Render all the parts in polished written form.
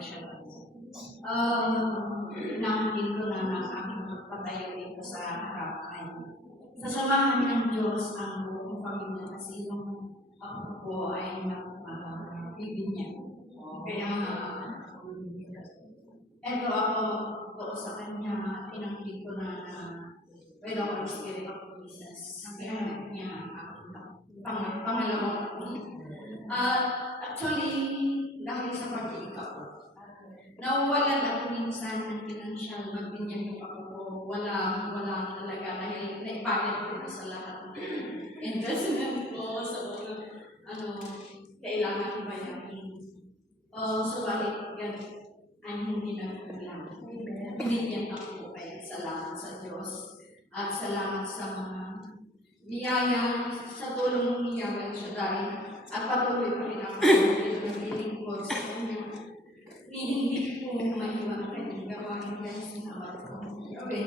siya. Pinangkin ko na ng aking pagpatayo dito sa harap ay sasamahan ng Diyos ang buong pamilya kasi yung ako po ay bibigyan. Kaya eto ako po sa kanya, pinangkin ko na with the Holy Spirit of Jesus. Ang ginamit niya ang pangalawang actually, dahil sa pag-iikap ko, nawawalan ako minsan ng financial, magbinyan yung ako ko, wala talaga dahil naipalit ko na sa lahat ng investment ko, sa kailangan ibayahin. Subalit, yan ay hindi na kailangan. Binigyan ako kaya salamat sa Diyos at salamat sa mga biyaya sa tulong ni Yahweh Shaddai at patuloy pa rin ako naglilingkod sa Kanya. Hindi ko maiwan kanyang gawain dahil sinawat ko. Yahweh,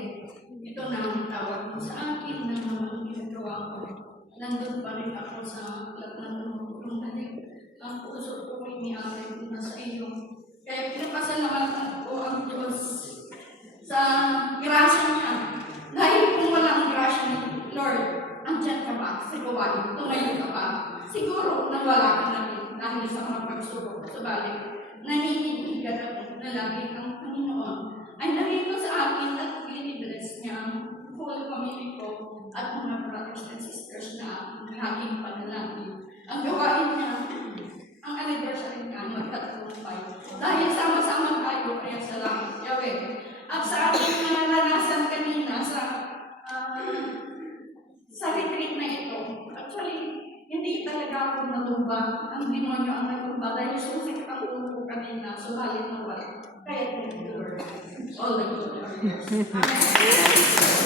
ito na ang tawag mo sa akin na mga ginagawa ko. Nandun pa rin ako sa lahat ng tumutulong na rin. Ang puso ko ay nialay ko na sa iyo. Kaya pinapasalamatan ko ang Diyos sa grasya niya. Dahil kung walang grasya ni Lord, andyan ka ba sa gawain? Tumayo ka ba? Siguro nawala ka na rin dahil sa mga pagsubok. Subalit, naninigigan ako na lagi ang Panginoon ay naging sa akin at ginidress niya ang whole community ko at mga brothers and sisters na laging panalangin. Ang gawain niya, ang anniversary niya, magtatagumpay. Dahil sama-sama tayo, kaya salamat, Yahweh. At sa ating mga naranasan kanina sa retreat na ito, actually, hindi talaga ako natumba. Ang demonyo ang natumba dahil susikip ang ulo kanina, subalit na wala. Kaya thank you, Lord. All the glory. Amen.